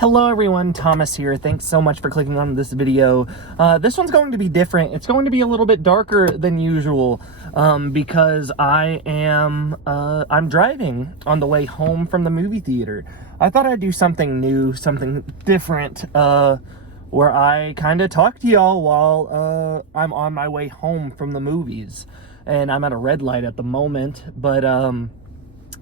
Hello everyone, Thomas here. Thanks so much for clicking on this video. This one's going to be different. It's going to be a little bit darker than usual because I'm driving on the way home from the movie theater. I thought I'd do something new, something different, where I kind of talk to y'all while I'm on my way home from the movies. And I'm at a red light at the moment, but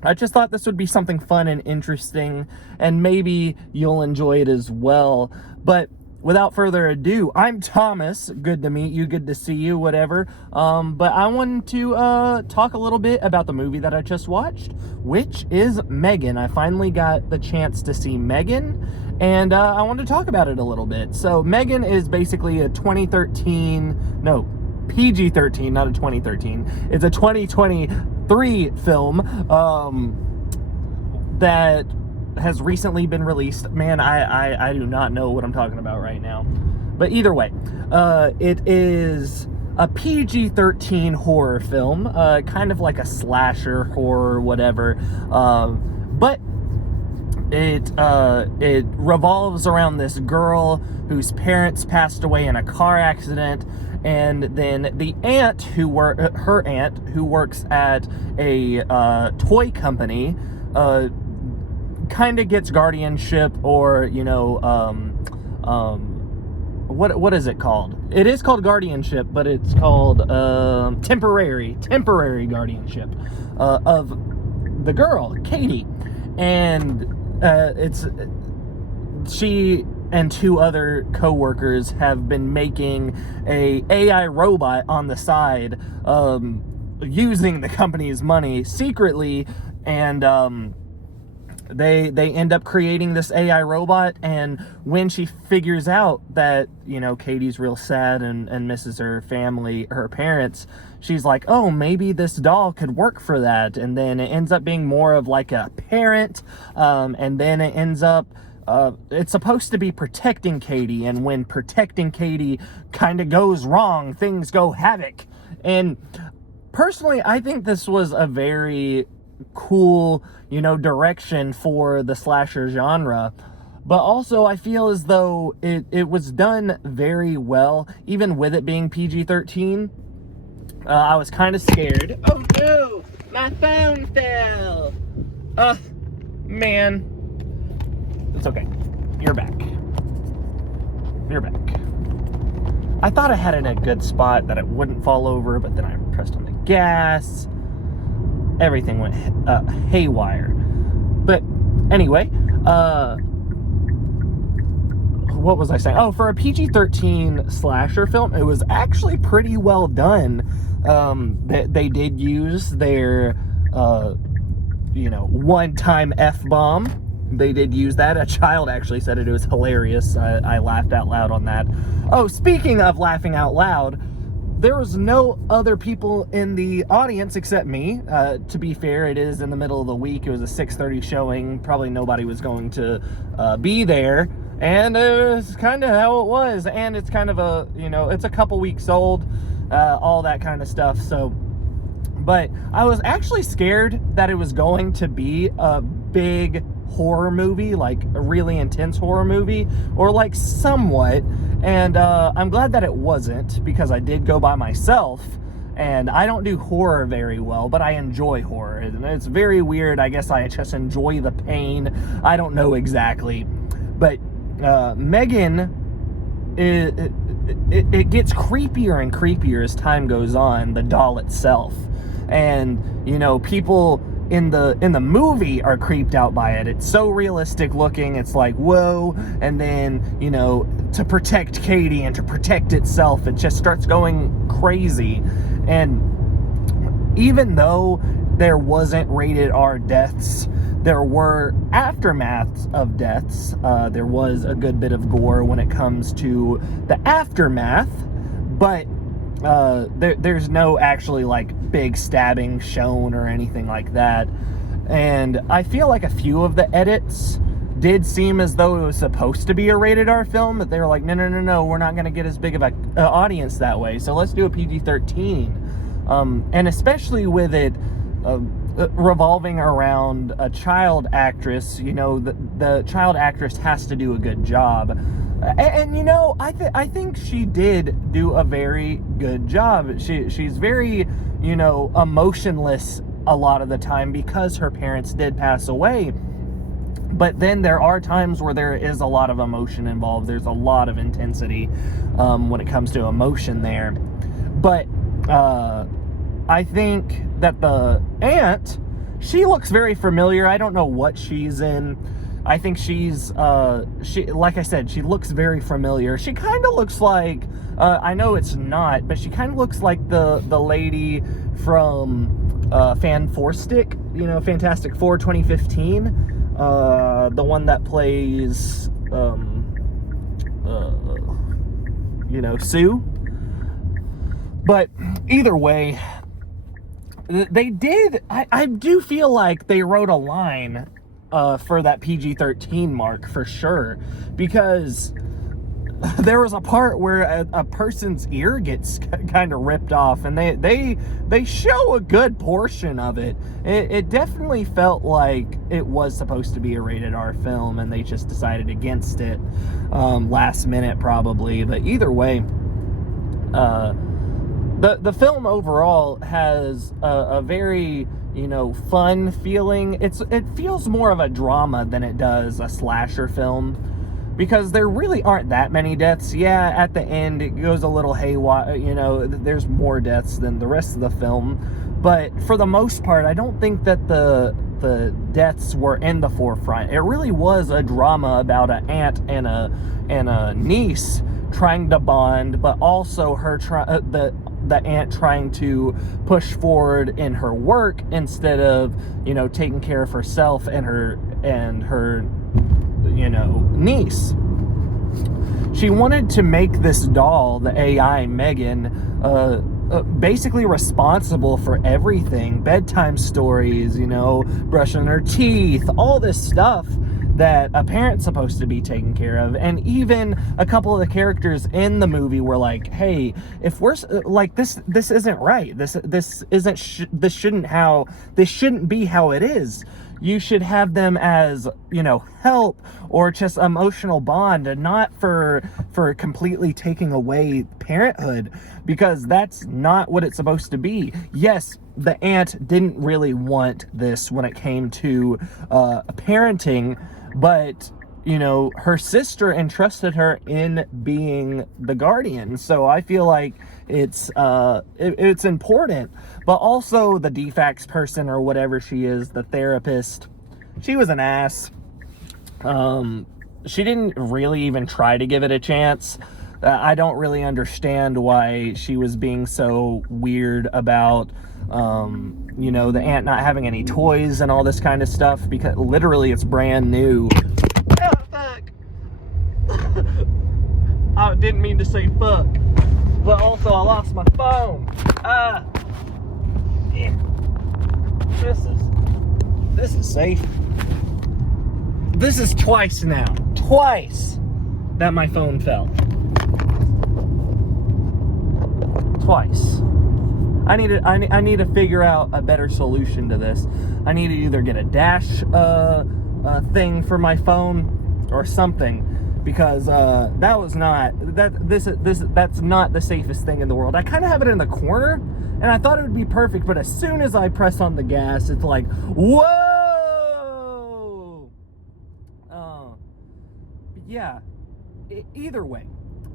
I just thought this would be something fun and interesting, and maybe you'll enjoy it as well. But without further ado, I'm Thomas. Good to meet you, good to see you, whatever. But I wanted to talk a little bit about the movie that I just watched, which is M3GAN. I finally got the chance to see M3GAN, and I wanted to talk about it a little bit. So M3GAN is basically a PG-13, not a 2013. It's a 2023 film that has recently been released. Man, I do not know what I'm talking about right now. But either way, it is a PG-13 horror film, kind of like a slasher horror, whatever. But it revolves around this girl whose parents passed away in a car accident, and then the aunt her aunt who works at a toy company kind of gets guardianship, or what is it called? It is called guardianship, but it's called temporary guardianship of the girl, Katie. And she and two other co-workers have been making a AI robot on the side, using the company's money secretly, and they end up creating this AI robot. And when she figures out that, Katie's real sad and misses her family, her parents, she's like, oh, maybe this doll could work for that. And then it ends up being more of like a parent, and then it ends up it's supposed to be protecting Katie, and when protecting Katie kind of goes wrong, things go havoc. And personally, I think this was a very cool, direction for the slasher genre. But also, I feel as though it was done very well, even with it being PG-13. I was kind of scared. Oh no! My phone fell! Man. It's okay. You're back. You're back. I thought I had it in a good spot that it wouldn't fall over, but then I pressed on the gas. Everything went haywire. But anyway, what was I saying? Oh, for a PG-13 slasher film, it was actually pretty well done. They did use their, one-time F-bomb. They did use that. A child actually said it was hilarious. I laughed out loud on that. Oh, speaking of laughing out loud, there was no other people in the audience except me. To be fair, it is in the middle of the week. It was a 6:30 showing. Probably nobody was going to be there. And it was kind of how it was. And it's kind of a, it's a couple weeks old, all that kind of stuff. So, but I was actually scared that it was going to be a big horror movie, like a really intense horror movie, or like somewhat. And I'm glad that it wasn't, because I did go by myself, and I don't do horror very well, but I enjoy horror, and it's very weird. I guess I just enjoy the pain. I don't know exactly, but M3GAN, it gets creepier and creepier as time goes on, the doll itself. And people in the movie are creeped out by it. It's so realistic looking. It's like, whoa. And then, to protect Katie and to protect itself, it just starts going crazy. And even though there wasn't rated R deaths, there were aftermaths of deaths. There was a good bit of gore when it comes to the aftermath, but there's no actually like big stabbing shown or anything like that. And I feel like a few of the edits did seem as though it was supposed to be a rated R film, but they were like, no, we're not going to get as big of a audience that way, so let's do a PG-13. And especially with it revolving around a child actress. You know, the child actress has to do a good job. And you know, I think she did do a very good job. She's very, you know, emotionless a lot of the time because her parents did pass away. But then there are times where there is a lot of emotion involved. There's a lot of intensity when it comes to emotion there. But I think that the aunt, she looks very familiar. I don't know what she's in. I think she's, like I said, she looks very familiar. She kind of looks like, I know it's not, but she kind of looks like the lady from Fantastic Four 2015. The one that plays, Sue. But either way, they did, I do feel like they wrote a line for that PG-13 mark for sure, because there was a part where a person's ear gets kind of ripped off, and they show a good portion of it. It definitely felt like it was supposed to be a rated R film, and they just decided against it last minute probably. But either way, the film overall has a very, fun feeling. It feels more of a drama than it does a slasher film, because there really aren't that many deaths. Yeah, at the end it goes a little haywire, there's more deaths than the rest of the film, but for the most part, I don't think that the deaths were in the forefront. It really was a drama about an aunt and a niece trying to bond, but also her the aunt trying to push forward in her work instead of, taking care of herself and her niece. She wanted to make this doll, the AI M3GAN, basically responsible for everything. Bedtime stories, brushing her teeth, all this stuff that a parent's supposed to be taking care of. And even a couple of the characters in the movie were like, hey, if we're like, this isn't right. This shouldn't be how it is. You should have them as, help or just emotional bond, and not for completely taking away parenthood, because that's not what it's supposed to be. Yes, the aunt didn't really want this when it came to parenting, but her sister entrusted her in being the guardian. So I feel like it's important. But also the DFAX person, or whatever she is, the therapist, she was an ass. She didn't really even try to give it a chance. I don't really understand why she was being so weird about the aunt not having any toys and all this kind of stuff, because literally it's brand new. Oh, fuck. I didn't mean to say fuck, but also I lost my phone. Yeah. This is safe. This is twice that my phone fell. Twice. I need to figure out a better solution to this. I need to either get a dash thing for my phone or something, because that's not the safest thing in the world. I kind of have it in the corner, and I thought it would be perfect, but as soon as I press on the gas, it's like, whoa! Yeah. Either way,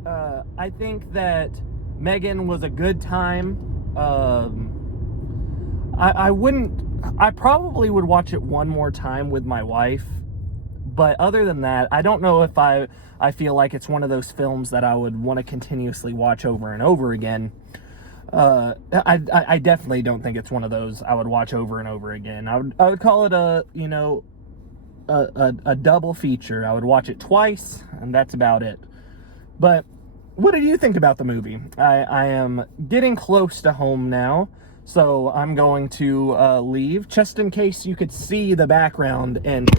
I think that M3GAN was a good time. I probably would watch it one more time with my wife, but other than that, I don't know if I feel like it's one of those films that I would want to continuously watch over and over again. I definitely don't think it's one of those I would watch over and over again. I would call it a double feature. I would watch it twice, and that's about it. But what did you think about the movie? I am getting close to home now, so I'm going to leave, just in case you could see the background and